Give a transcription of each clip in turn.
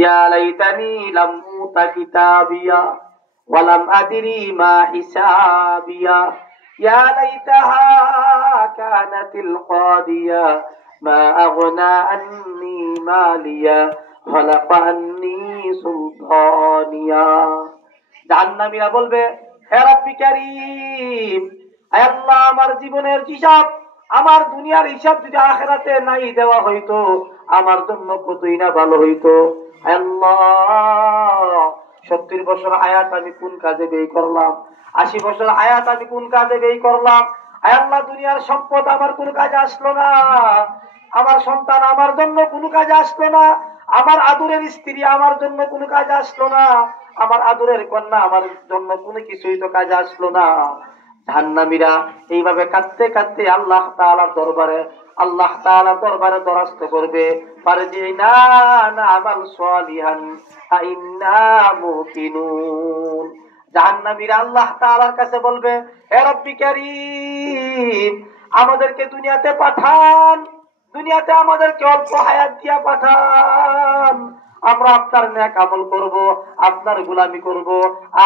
ইয়া লাইতানি লাম উতা কিতাবিয়া ওয়া লাম আদরি মা হিসাবিয়া ইয়া লাইতাহা কানাতিল কাদিয়া মা আগনা আন্নি মালিয়া খালাকা আন্নি সুলতানিয়া। জাহান্নামীরা বলবে, হে রাব্বি কারীম, আয় আল্লাহ, আমার জীবনের হিসাব, আমার দুনিয়ার হিসাব যদি আখিরাতে নাই দেওয়া হইতো, আমার জন্য কতই না ভালো হইতো। আয় আল্লাহ, 70 বছর হায়াত আমি কোন কাজে ব্যয় করলাম, 80 বছর হায়াত আমি কোন কাজে ব্যয় করলাম। আয় আল্লাহ, দুনিয়ার সম্পদ আমার কোন কাজে আসলো না, আমার সন্তান আমার জন্য কোনো কাজে আসলো না, আমার আদরের স্ত্রী আমার জন্য কোনো কাজে আসলো না, আমার আদরের কন্যা আমার জন্য কোনো কিছুই তো কাজে আসলো না। জাহান্নামীরা এইভাবে কাঁদতে কাঁদতে আল্লাহ তাআলার দরবারে দরখাস্ত করবে, ফারজিনা না'মাল সালিহান ইন্না মুকিনুন। জাহান্নামীরা আল্লাহ তাআলার কাছে বলবে, হে রব্বি কারীম, আমাদেরকে দুনিয়াতে পাঠান, দুনিয়াতে আমাদেরকে অল্প হায়াত দিয়া পাঠান, আমরা আপনার নেক আমল করব, আপনার গোলামি করব,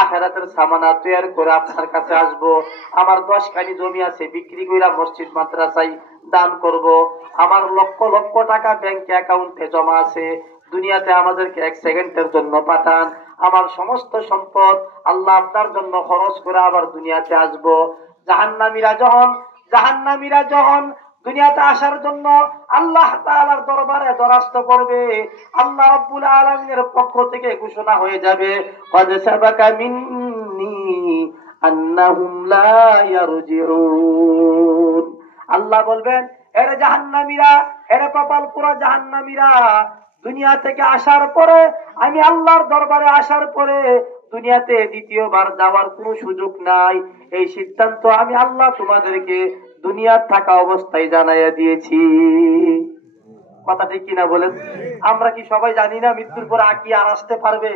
আখিরাতের সামানা তৈরি করে আপনার কাছে আসব। আমার 10 কানি জমি আছে, বিক্রি কইরা মসজিদ মাদ্রাসায় দান করব। আমার লক্ষ লক্ষ টাকা ব্যাংক অ্যাকাউন্টে জমা আছে, দুনিয়াতে আমাদেরকে 1 সেকেন্ডের জন্য পাঠান। আমার সমস্ত সম্পদ আল্লাহ আপনার জন্য খরচ করে আবার দুনিয়াতে আসব। জাহান্নামীরা যখন দুনিয়াতে আসার জন্য আল্লাহ তাআলার দরবারে দরখাস্ত করবে, আল্লাহ রাব্বুল আলামিনের পক্ষ থেকে ঘোষণা হয়ে যাবে, ক্বাদ সাবাকা মিন্নি আন্নাহুম লা ইয়ারজিউন। আল্লাহ বলবেন, এরে জাহান্নামীরা, এরে কপাল পোড়া জাহান্নামীরা, দুনিয়া থেকে আসার পরে, আমি আল্লাহর দরবারে আসার পরে দুনিয়াতে দ্বিতীয়বার যাওয়ার কোনো সুযোগ নাই। এই সিদ্ধান্ত আমি আল্লাহ তোমাদেরকে দুনিয়ার থাকা অবস্থায় জানাইয়া দিয়েছি। কথা ঠিক কিনা বলেন? আমরা কি সবাই জানি না মৃত্যুর পর আর কি আর আসতে পারবে?